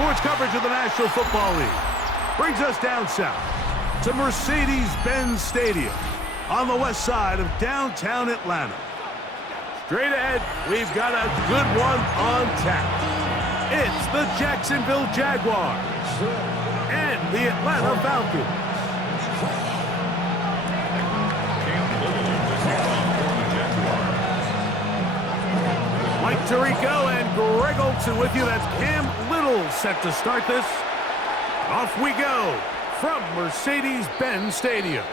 sports coverage of the National Football League brings us down south to Mercedes-Benz Stadium on the west side of downtown Atlanta. Straight ahead, we've got a good one on tap. It's the Jacksonville Jaguars and the Atlanta Falcons. Mike Tirico and Greg Olson with you. That's Cam Little set to start this. Off we go from Mercedes-Benz Stadium.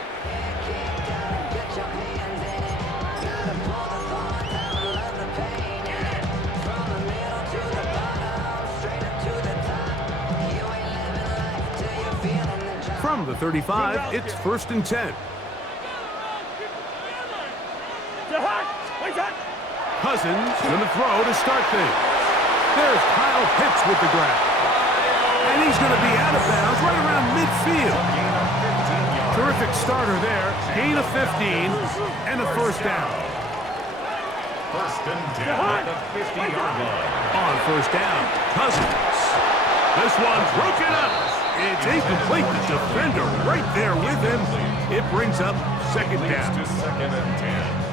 From the 35, it's 1st and 10. Cousins going to throw to start things. There's Kyle Pitts with the grab. And he's going to be out of bounds right around midfield. Terrific starter there. Gain of 15 and a first down. 1st and 10 at the 50-yard line. On first down, Cousins. This one's broken up. It's incomplete. The defender right there with him. It brings up second down. To 2nd and 10.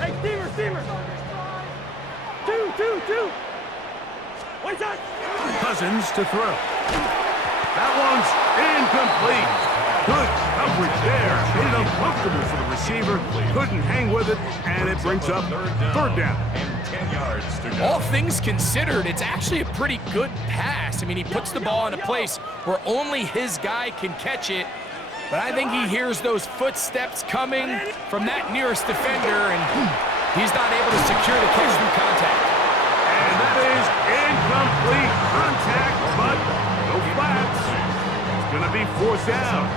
Hey, Steamer! Two! One shot! Cousins to throw. That one's incomplete. Good coverage there. Made it uncomfortable for the receiver. Couldn't hang with it, and it brings up third down. And 10 yards to go. All things considered, it's actually a pretty good pass. I mean, he puts the ball in a place where only his guy can catch it. But I think he hears those footsteps coming from that nearest defender, and he's not able to secure the catch through contact. And that is incomplete contact, but no flats. It's going to be fourth down.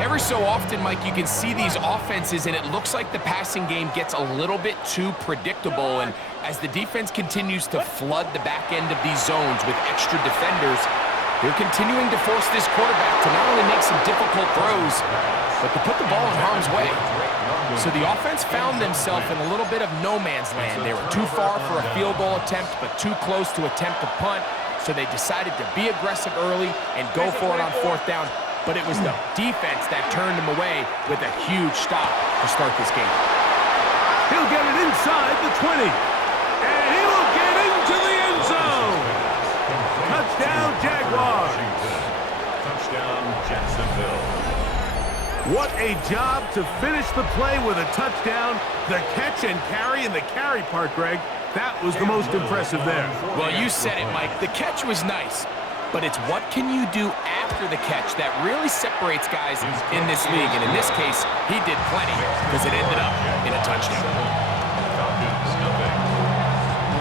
Every so often, Mike, you can see these offenses, and it looks like the passing game gets a little bit too predictable. And as the defense continues to flood the back end of these zones with extra defenders, they're continuing to force this quarterback to not only make some difficult throws, but to put the ball in harm's way. So the offense found themselves in a little bit of no man's land. They were too far for a field goal attempt, but too close to attempt a punt. So they decided to be aggressive early and go for it on fourth down. But it was the defense that turned them away with a huge stop to start this game. He'll get it inside the 20. And he will get into the end zone. Touchdown, Jaguars. Touchdown, Jacksonville. What a job to finish the play with a touchdown. The catch and carry, and the carry part, Greg, that was the most impressive there. Well, you said it, Mike. The catch was nice, but it's what can you do after the catch that really separates guys in this league. And in this case, he did plenty because it ended up in a touchdown. Falcons, nothing.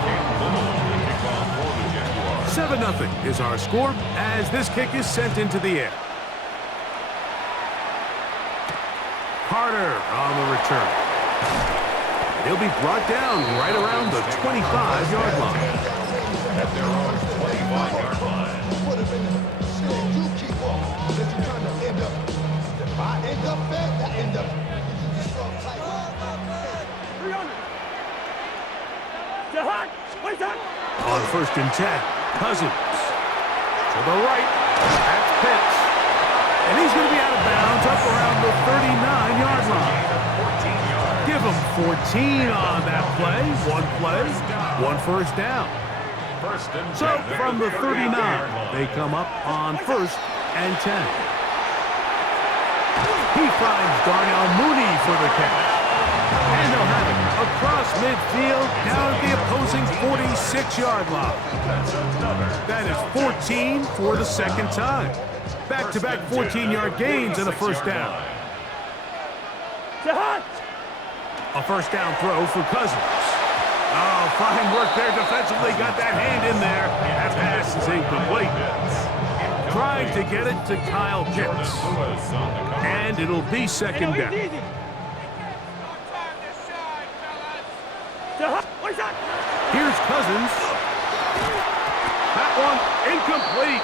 Cam Little, the kickoff for the Jaguars. 7-0 is our score as this kick is sent into the air. Carter on the return. He'll be brought down right around the 25-yard line. At their own 25-yard line. On 1st and 10, Cousins to the right. That's Pitts. And he's going to be out of bounds up around the 39-yard line. Give him 14 on that play. One first down. So from the 39, they come up on 1st and 10. He finds Darnell Mooney for the catch. And they'll have it across midfield down at the opposing 46-yard line. That is 14 for the second time. Back-to-back 14-yard gains and a first down. A first down throw for Cousins. Oh, fine work there defensively. Got that hand in there. That pass is incomplete. Trying to get it to Kyle Pitts. And it'll be second down. Here's Cousins. That one incomplete.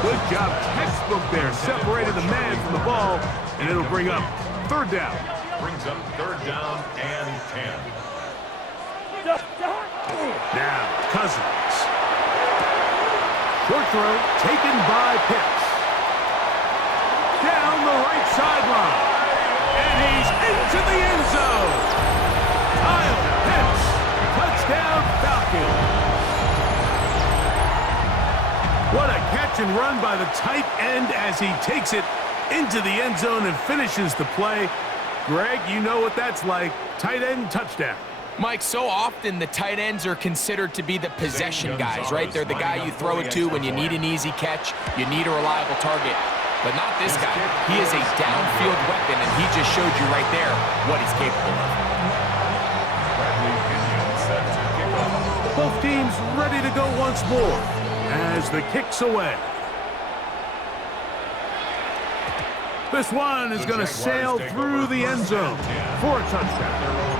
Good job, textbook there. Separated the man from the ball, and it'll bring up third down. Brings up third down and 10. Now, Cousins. Short throw taken by Pitts. Down the right sideline. And he's into the end zone. Kyle Pitts. Touchdown Falcons. What a catch and run by the tight end as he takes it into the end zone and finishes the play. Greg, you know what that's like. Tight end touchdown. Mike, so often the tight ends are considered to be the possession guys, right? They're the guy you throw it to when you need an easy catch, you need a reliable target. But not this guy. He is a downfield weapon, and he just showed you right there what he's capable of. Both teams ready to go once more as the kick's away. This one is going to sail through the end zone for a touchdown.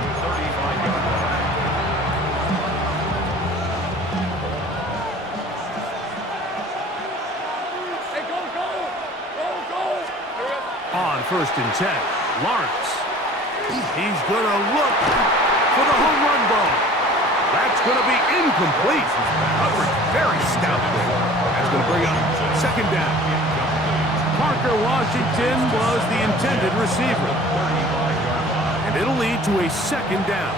On 1st and 10, Lawrence. He's going to look for the home run ball. That's going to be incomplete. Coverage very stout there. That's going to bring up 2nd down. Parker Washington was the intended receiver. And it'll lead to a 2nd down.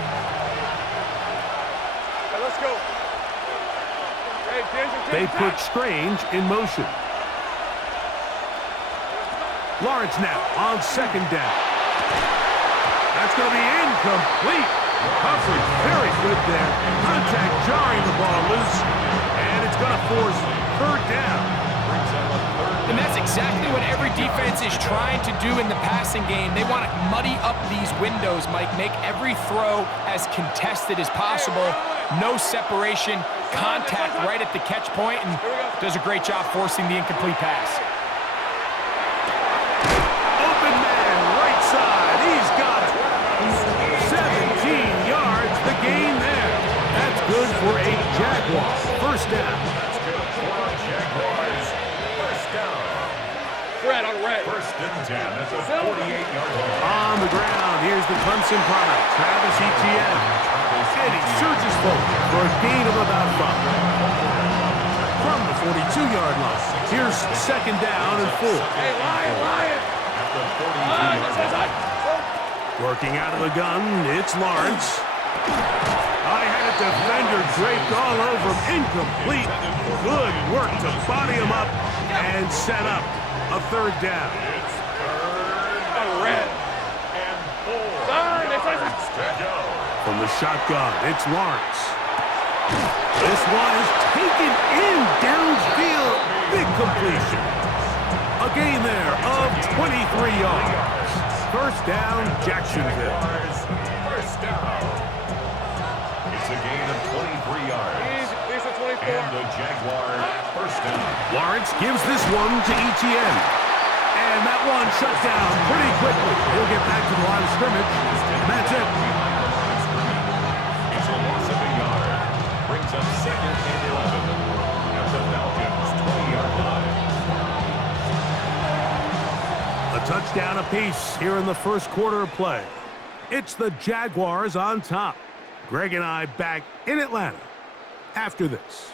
Hey, let's go. They put Strange in motion. Lawrence now on 2nd down. That's going to be incomplete. Coverage very good there. Contact jarring the ball loose. And it's going to force 3rd down. And that's exactly what every defense is trying to do in the passing game. They want to muddy up these windows, Mike, make every throw as contested as possible. No separation, contact right at the catch point, and does a great job forcing the incomplete pass. Open man, right side. He's got it. 17 yards, the gain there. That's good for a Jaguar. 1st down. Red on red. 1st and 10. That's a 48-yard line. On the ground, here's the Clemson product, Travis Etienne. And he surges forward for a gain of about 5. From the 42-yard line, here's 2nd down and 4. Hey, Lion. At the 42-yard line. Working out of the gun, it's Lawrence. I had a defender draped all over him, incomplete. Good work to body him up and set up a 3rd down. It's 3rd On red. and 4. From the shotgun, it's Lawrence. This one is taken in downfield. Big completion. A gain there of 23 yards. 1st down, Jacksonville. 1st down. It's a gain of 23 yards. These are 24. And the Jaguars 1st down. Lawrence gives this one to Etienne. And that one shut down pretty quickly. He'll get back to the line of scrimmage. And that's it. It's a loss of a yard. Brings up 2nd and 11. At the Falcons 20-yard line. A touchdown apiece here in the 1st quarter of play. It's the Jaguars on top. Greg and I back in Atlanta after this.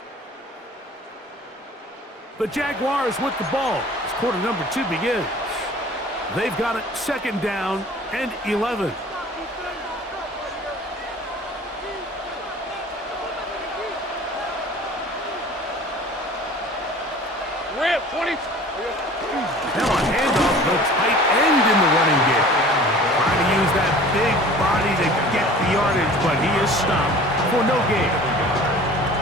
The Jaguars with the ball as quarter number 2 begins. They've got it 2nd down and 11. Rip, 20. Now a handoff, the tight end in the running game. Trying to use that big body to get the yardage, but he is stopped for no gain.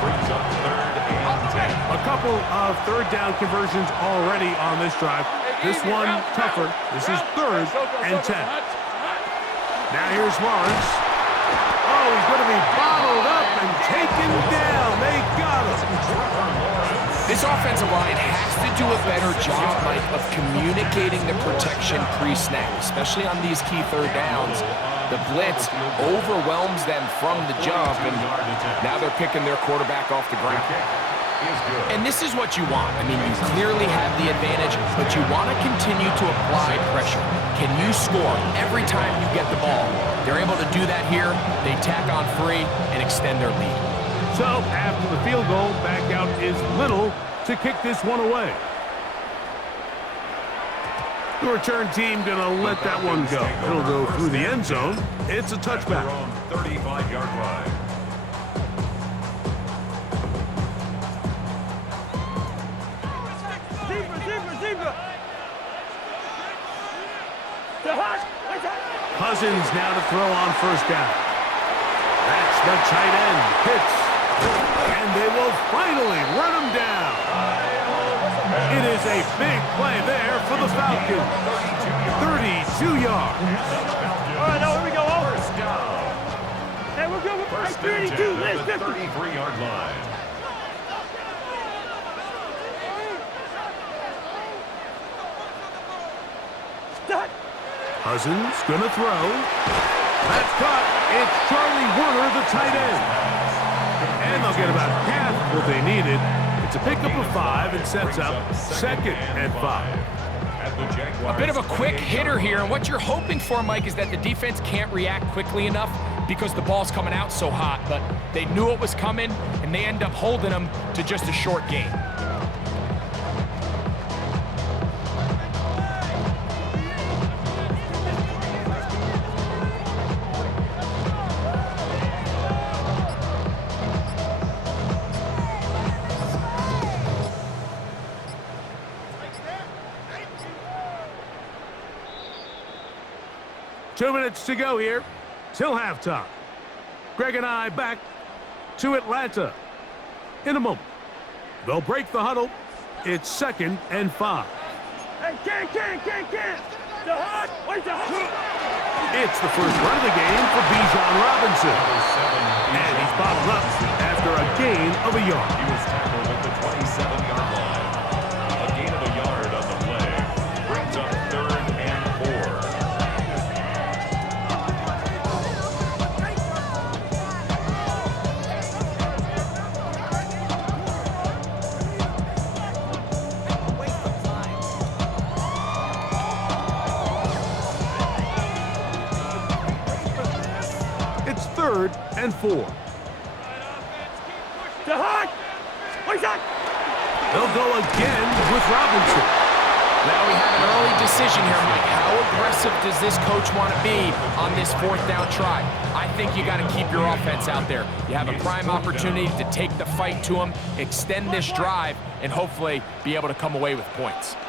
Brings up 3rd and 10. A couple of 3rd down conversions already on this drive. This one tougher. This is 3rd and 10. Now here's Lawrence. Oh, he's going to be bottled up and taken down. They got him. This offensive line has to do a better job, Mike, of communicating the protection pre-snap, especially on these key 3rd downs. The blitz overwhelms them from the jump, and now they're picking their quarterback off the ground. And this is what you want. I mean, you clearly have the advantage, but you want to continue to apply pressure. Can you score every time you get the ball? They're able to do that here. They tack on 3 and extend their lead. So, after the field goal, back out is Little to kick this one away. The return team going to let that one go. It'll go through the end zone. It's a touchback. 35-yard line. Cousins now to throw on first down. That's the tight end, Pitts. And they will finally run him down. It is a big play there for the Falcons. 32 yards. All right, now here we go. First down. Hey, we're good. First and 10 at the 33-yard line. Cousins gonna throw. That's caught. It's Charlie Warner, the tight end. And they'll get about half what they needed. It's a pickup of 5 and sets up 2nd and 5. A bit of a quick hitter here, and what you're hoping for, Mike, is that the defense can't react quickly enough because the ball's coming out so hot, but they knew it was coming, and they end up holding them to just a short gain. Two minutes to go here, till halftime. Greg and I back to Atlanta in a moment. They'll break the huddle. It's 2nd and 5. Hey, can't. The hot. Where's the hot? It's the first run of the game for Bijan Robinson. And he's bottled up after a gain of a yard. He was tackled at the 27-yard line. A gain of a yard on the play. Brings up 3rd and 4. It's 3rd and 4. The hot. Where's that? They'll go again with Robinson. Now we have an early decision here, Mike. How aggressive does this coach want to be on this 4th down try? I think you got to keep your offense out there. You have a prime opportunity to take the fight to them, extend this drive, and hopefully be able to come away with points.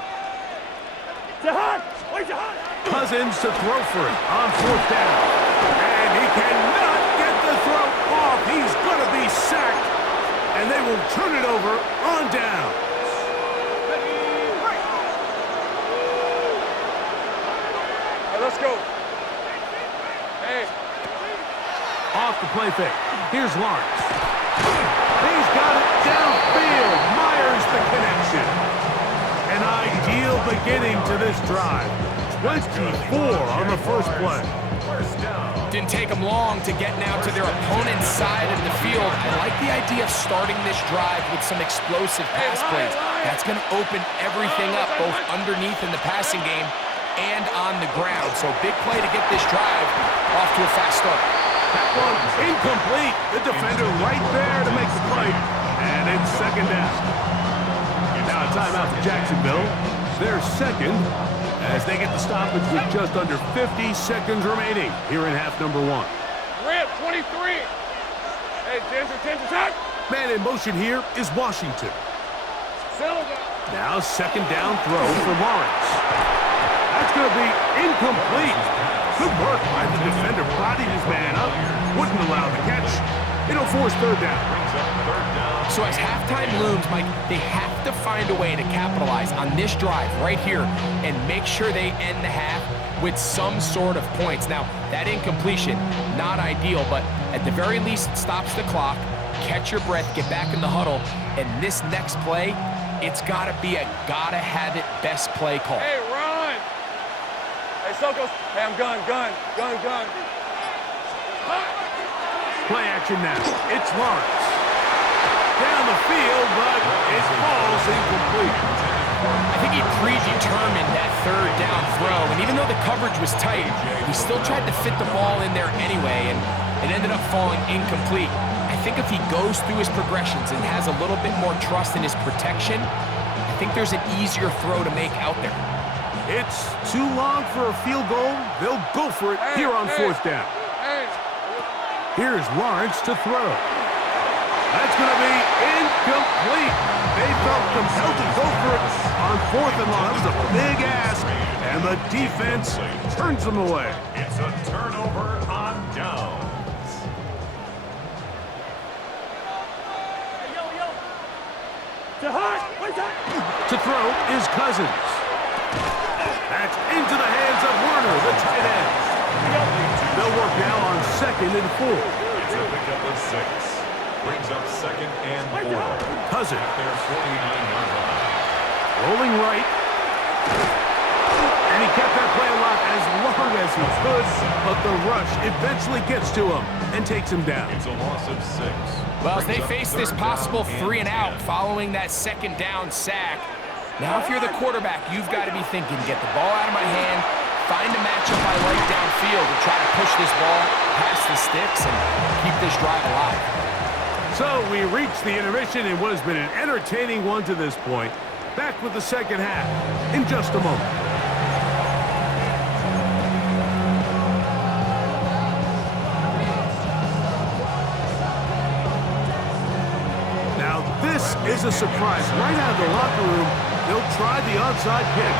The hot. Where's the hot? Cousins to throw for it on 4th down. And he cannot get the throw off. He's going to be sacked. And they will turn it over on down. Hey, let's go. Hey. Off the play fake. Here's Lawrence. He's got it downfield. Myers the connection. An ideal beginning to this drive. 24 on the first play. Didn't take them long to get now to their opponent's side of the field. I like the idea of starting this drive with some explosive pass plays. That's going to open everything up, both underneath in the passing game and on the ground. So big play to get this drive off to a fast start. That one incomplete. The defender right there to make the play. And it's 2nd down. Now a timeout for Jacksonville. They're 2nd as they get the stoppage with just under 50 seconds remaining here in half number 1. Rip, 23. Hey, Ginger, Man in motion here is Washington. Silver. Now 2nd down throw for Lawrence. That's going to be incomplete. Good work by the defender. Bodied his man up. Wouldn't allow the catch. It'll force 3rd down. So as halftime looms, Mike, they have to find a way to capitalize on this drive right here and make sure they end the half with some sort of points. Now, that incompletion, not ideal, but at the very least, it stops the clock. Catch your breath, get back in the huddle, and this next play, it's got to be a gotta-have-it best play call. Hey, run. Hey, Sokos. Hey, I'm gun. Play action now. It's Lawrence. Down the field, but it falls incomplete. I think he predetermined that 3rd down throw, and even though the coverage was tight, he still tried to fit the ball in there anyway, and it ended up falling incomplete. I think if he goes through his progressions and has a little bit more trust in his protection, I think there's an easier throw to make out there. It's too long for a field goal. They'll go for it here on fourth down. Here's Lawrence to throw. That's going to be incomplete. They felt compelled to go for it on fourth and long. That was a big ask, and the defense turns them away. It's a turnover on downs. To throw is Cousins. That's into the hands of Werner, the tight end. They'll work now on 2nd and 4. It's a pickup of 6. Brings up 2nd and 4. Cousins. At their 49-yard line. Rolling right. And he kept that play alive as long as he could, but the rush eventually gets to him and takes him down. It's a loss of 6. Well, as they face this possible 3 and out following that 2nd down sack, now if you're the quarterback, you've got to be thinking, get the ball out of my hand, find a matchup I like downfield and try to push this ball past the sticks and keep this drive alive. So we reach the intermission in what has been an entertaining one to this point. Back with the second half in just a moment. Now this is a surprise. Right out of the locker room, they'll try the onside kick.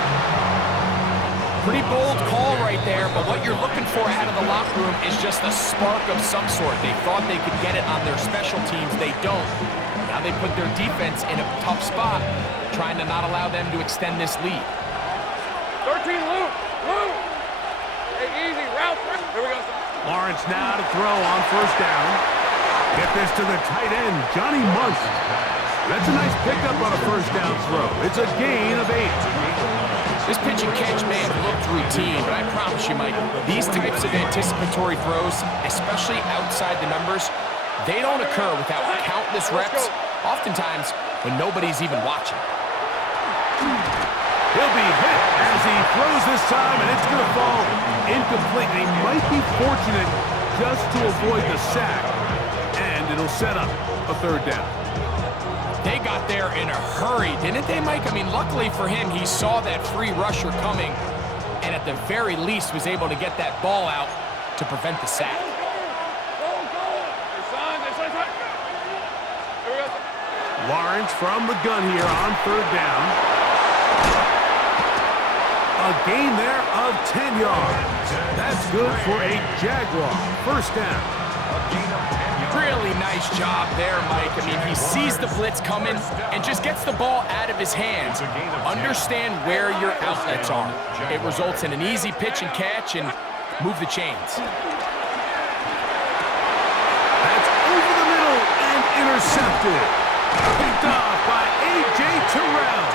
Pretty bold call right there, but what you're looking for out of the locker room is just a spark of some sort. They thought they could get it on their special teams. They don't. Now they put their defense in a tough spot, trying to not allow them to extend this lead. 13, Luke. Hey, easy, route. Here we go. Lawrence now to throw on first down. Get this to the tight end, Johnny Munt. That's a nice pickup on a first down throw. It's a gain of 8. This pitch and catch may have looked routine, but I promise you, Mike, these types of anticipatory throws, especially outside the numbers, they don't occur without countless reps, oftentimes when nobody's even watching. He'll be hit as he throws this time, and it's going to fall incomplete. He might be fortunate just to avoid the sack, and it'll set up a 3rd down. They got there in a hurry, didn't they, Mike? I mean, luckily for him, he saw that free rusher coming and at the very least was able to get that ball out to prevent the sack. Lawrence from the gun here on 3rd down. A gain there of 10 yards. That's good for a Jaguar. 1st down. Really nice job there, Mike. I mean, he sees the blitz coming and just gets the ball out of his hands. Understand where your outlets are. It results in an easy pitch and catch and move the chains. That's over the middle and intercepted. Picked off by A.J. Terrell.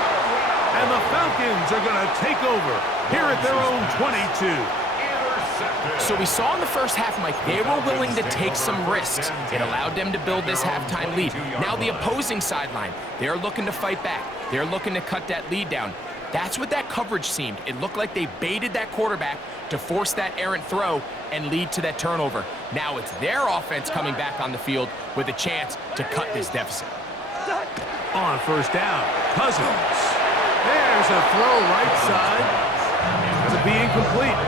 And the Falcons are going to take over here at their own 22. So we saw in the first half, Mike, they were willing to take some risks. It allowed them to build this halftime lead. Now the opposing sideline, they're looking to fight back. They're looking to cut that lead down. That's what that coverage seemed. It looked like they baited that quarterback to force that errant throw and lead to that turnover. Now it's their offense coming back on the field with a chance to cut this deficit. On 1st down, Cousins. There's a throw right side. It's going to be incomplete.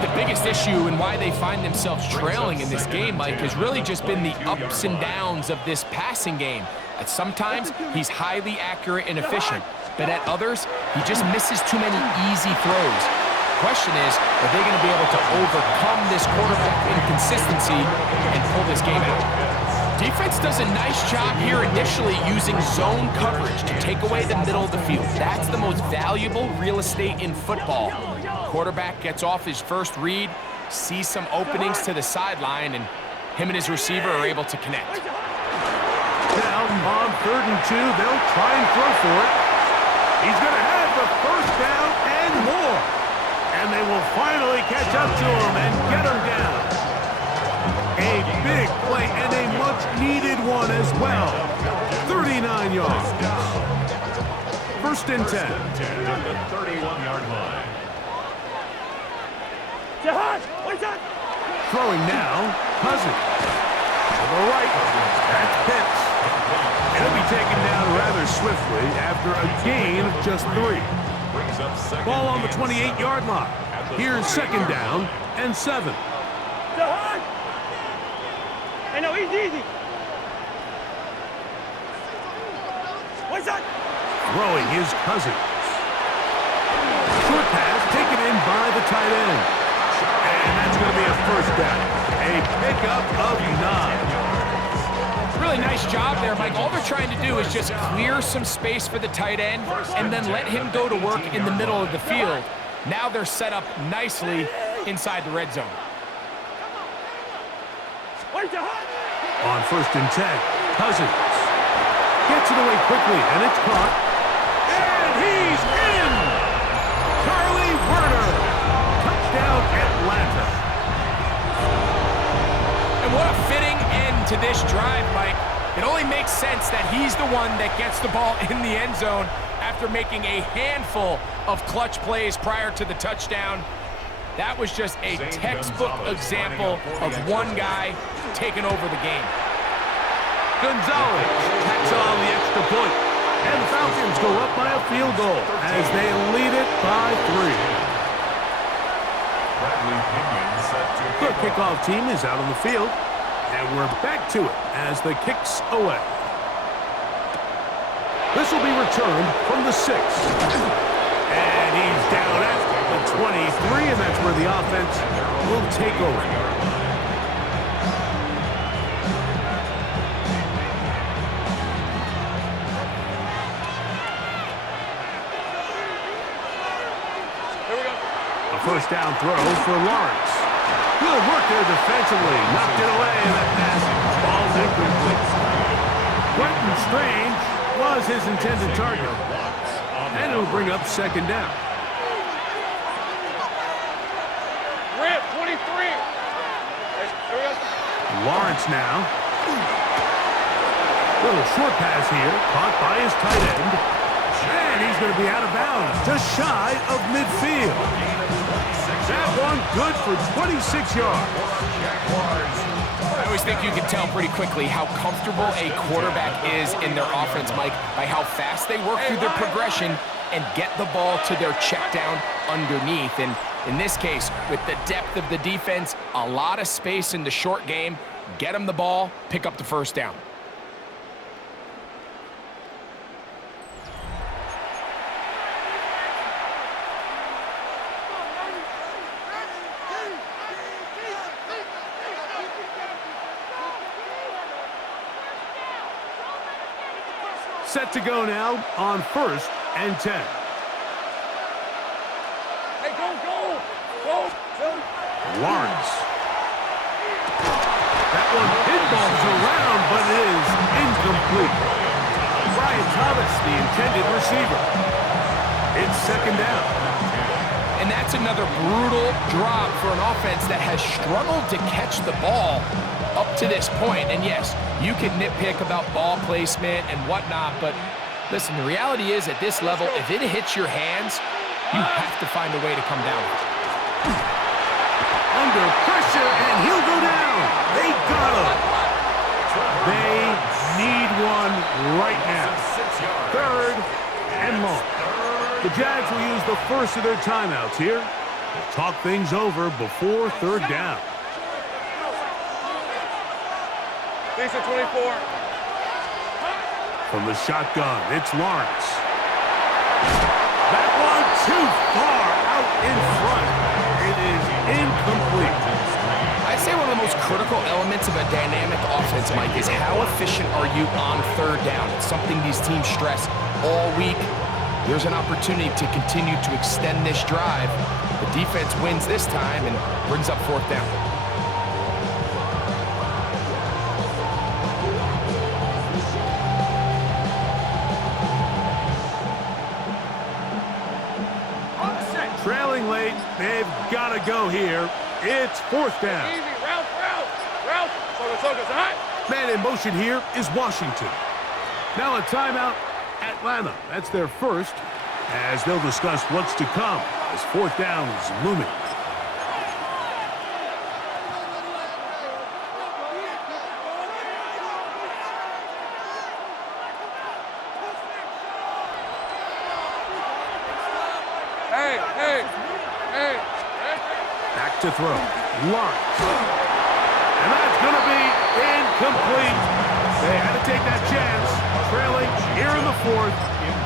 The biggest issue and why they find themselves trailing in this game, Mike, has really just been the ups and downs of this passing game. At sometimes, he's highly accurate and efficient, but at others, he just misses too many easy throws. The question is, are they going to be able to overcome this quarterback inconsistency and pull this game out? Defense does a nice job here initially using zone coverage to take away the middle of the field. That's the most valuable real estate in football. Quarterback gets off his first read, sees some openings to the sideline, and him and his receiver are able to connect. Now on 3rd and 2, they'll try and throw for it. He's going to have the 1st down and more. And they will finally catch up to him and get him down. A big play and a much-needed one as well. 39 yards. 1st and 10. At the 31-yard line. Throwing now, Cousins. the right. That's Pitts. It'll be taken down rather swiftly after a gain of just 3. Ball on the 28-yard line. Here's second down and 7. Hey, no, easy. What's that? Throwing his Cousins. Short pass taken in by the tight end. And that's going to be a first down. A pickup of 9. Really nice job there, Mike. All they're trying to do is just clear some space for the tight end and then let him go to work in the middle of the field. Now they're set up nicely inside the red zone. On 1st and 10, Cousins gets it away quickly, and it's caught. And he's in! Charlie Werner. Touchdown, Atlanta. And what a fitting end to this drive, Mike. It only makes sense that he's the one that gets the ball in the end zone after making a handful of clutch plays prior to the touchdown. That was just a textbook example of one guy taking over the game. Gonzalez tacks on the extra point, and the Falcons go up by a field goal as they lead it by 3. The kickoff team is out on the field, and we're back to it as the kick's away. This will be returned from the 6. And he's down at the 23, and that's where the offense will take over. A first down throw for Lawrence. Good work there defensively. Knocked it away, and that pass falls incomplete. Quentin Strange was his intended target. And it'll bring up second down. Rip, 23. Lawrence now. Little short pass here, caught by his tight end. And he's going to be out of bounds, just shy of midfield. That one good for 26 yards. I always think you can tell pretty quickly how comfortable a quarterback is in their offense, Mike, by how fast they work through their progression and get the ball to their check down underneath. And in this case, with the depth of the defense, a lot of space in the short game, get them the ball, pick up the first down. Set to go now on 1st and 10. Hey, go! Lawrence. That one pinballs around, but it is incomplete. Brian Thomas, the intended receiver. It's second down. And that's another brutal drop for an offense that has struggled to catch the ball up to this point. And yes, you can nitpick about ball placement and whatnot, but listen, the reality is at this level, if it hits your hands, you have to find a way to come down. Under pressure, and he'll go down. They got him. They need one right now. 3rd and long. The Jags will use the first of their timeouts here. They'll talk things over before 3rd down. Decent 24. From the shotgun, it's Lawrence. That one too far out in front. It is incomplete. I'd say one of the most critical elements of a dynamic offense, Mike, is how efficient are you on 3rd down. It's something these teams stress all week. There's an opportunity to continue to extend this drive. The defense wins this time and brings up 4th down. Trailing late, they've got to go here. It's 4th down. Easy, route. Focus, hot. Man in motion here is Washington. Now a timeout, Atlanta. That's their first, as they'll discuss what's to come as 4th down is looming. Hey, hey. Back to throw. Lawrence. And that's going to be incomplete. They had to take that chance, trailing here in the fourth,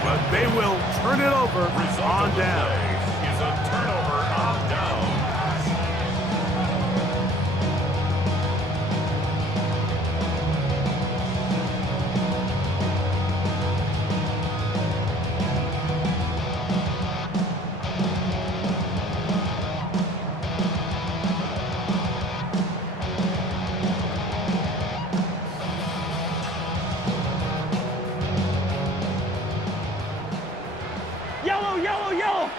but they will turn it over on down. Is a turnover on down. Yellow, yellow, yellow.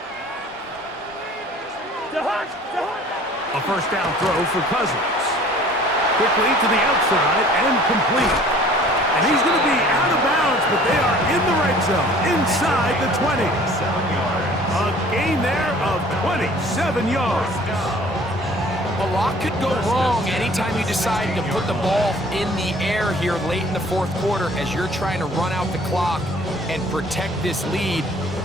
A first down throw for Cousins. Quickly to the outside and complete. And he's going to be out of bounds, but they are in the red zone, inside the 20. 7 yards. A gain there of 27 yards. A lot could go wrong anytime you decide to put the ball in the air here late in the fourth quarter as you're trying to run out the clock and protect this lead.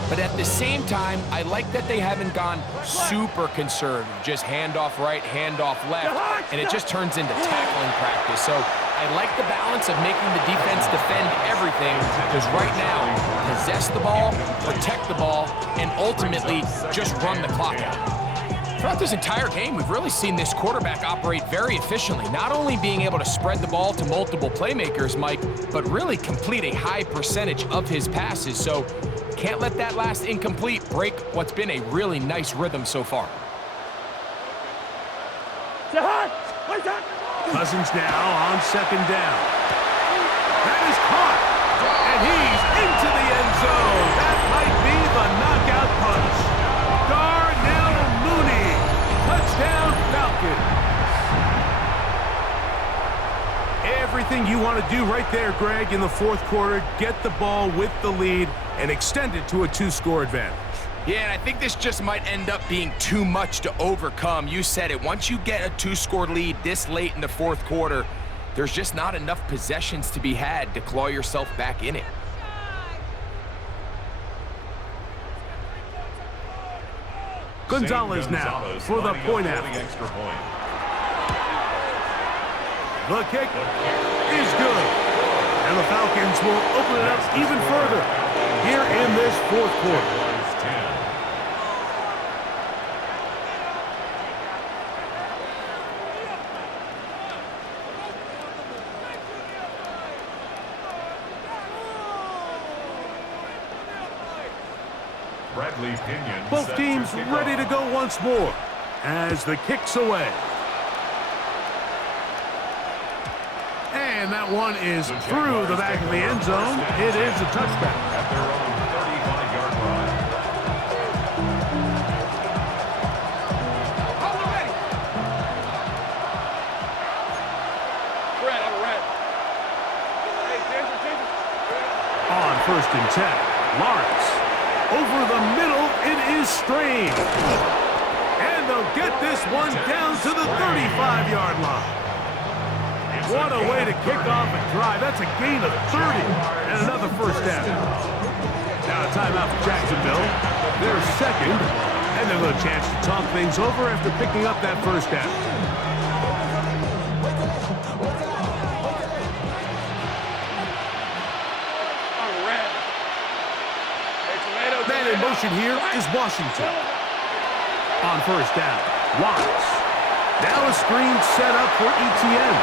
But at the same time, I like that they haven't gone super conservative, just handoff right, handoff left, and it just turns into tackling practice. So I like the balance of making the defense defend everything, because right now, possess the ball, protect the ball, and ultimately just run the clock out. Throughout this entire game, we've really seen this quarterback operate very efficiently, not only being able to spread the ball to multiple playmakers, Mike, but really complete a high percentage of his passes. So can't let that last incomplete break what's been a really nice rhythm so far. Cousins now on second down. That is caught. And he's into the end zone. That might be the knockout punch. Darnell Mooney. Touchdown Falcons. Everything you want to do right there, Greg, in the fourth quarter. Get the ball with the lead and extend it to a 2-score advantage. Yeah, and I think this just might end up being too much to overcome. You said it. Once you get a 2-score lead this late in the fourth quarter, there's just not enough possessions to be had to claw yourself back in it. Gonzalez now for the point after. Extra point. The kick is good. And the Falcons will open it up even further here in this fourth quarter. Both teams ready to go once more as the kick's away. And that one is through the back of the end zone. It is a touchback. At their own 35-yard line. Red, on red. Hey, Ginger. On 1st and 10, Lawrence. Over the middle, it is Strange. And they'll get this one down to the 35-yard line. What a way to kick off a drive. That's a gain of 30 and another first down. Now a timeout for Jacksonville. They're second, and they'll have a chance to talk things over after picking up that first down. Man in motion here is Washington. On first down, Watts. Now a screen set up for ETN.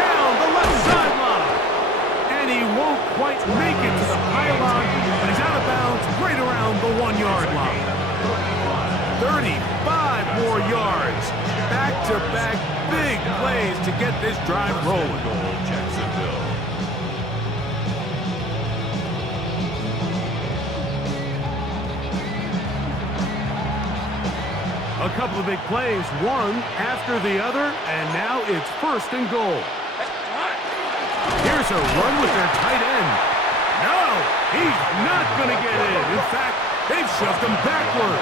Down the left sideline. And he won't quite make it to the pylon, but he's out of bounds right around the 1-yard line. 35 more yards. Back-to-back big plays to get this drive rolling. Jacksonville. A couple of big plays, one after the other, and now it's 1st and goal. Here's a run with their tight end. No, he's not going to get in. In fact, they've shoved him backwards.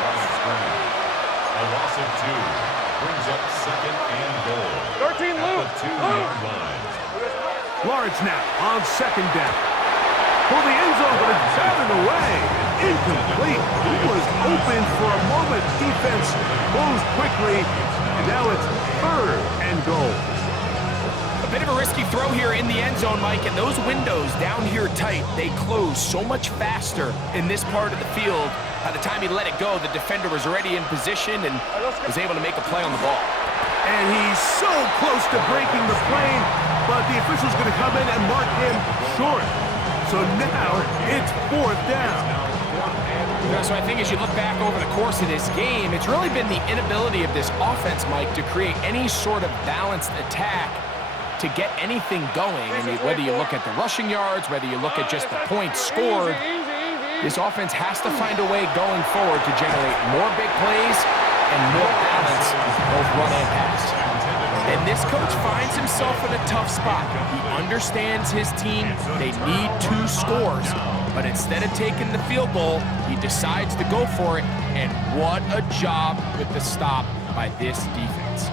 A loss of 2 brings up 2nd and goal. 13 At Luke. the 2-yard line. Lawrence now on 2nd down. For the end zone, but it's batted away. incomplete. He was open for a moment. Defense closed quickly, and now it's 3rd and goal. A bit of a risky throw here in the end zone, Mike, and those windows down here tight, they close so much faster in this part of the field. By the time he let it go, the defender was already in position and was able to make a play on the ball. And he's so close to breaking the plane, but the official's going to come in and mark him short. So now it's 4th down. So I think as you look back over the course of this game, it's really been the inability of this offense, Mike, to create any sort of balanced attack to get anything going. I mean, whether you look at the rushing yards, whether you look at just the points scored, this offense has to find a way going forward to generate more big plays and more balance, both run and pass. And this coach finds himself in a tough spot. He understands his team. They need 2 scores. But instead of taking the field goal, he decides to go for it. And what a job with the stop by this defense.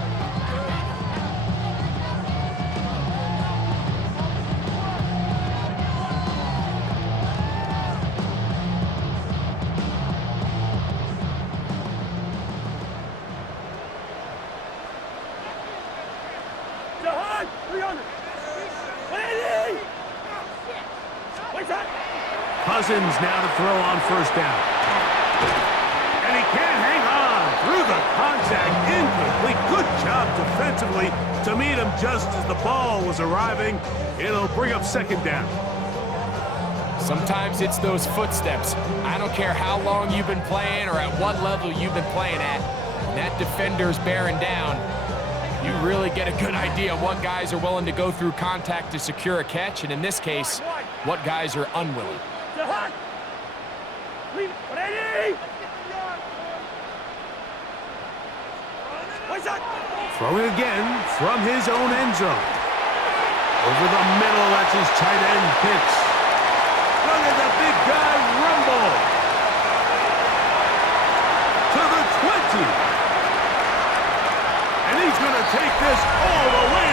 Cousins now to throw on 1st down. And he can't hang on through the contact. Incomplete. Good job defensively to meet him just as the ball was arriving. It'll bring up 2nd down. Sometimes it's those footsteps. I don't care how long you've been playing or at what level you've been playing at. When that defender's bearing down, you really get a good idea of what guys are willing to go through contact to secure a catch, and in this case, what guys are unwilling. Throwing again from his own end zone. Over the middle, that's his tight end Pitts. Look at the big guy rumble. To the 20. And he's going to take this all the way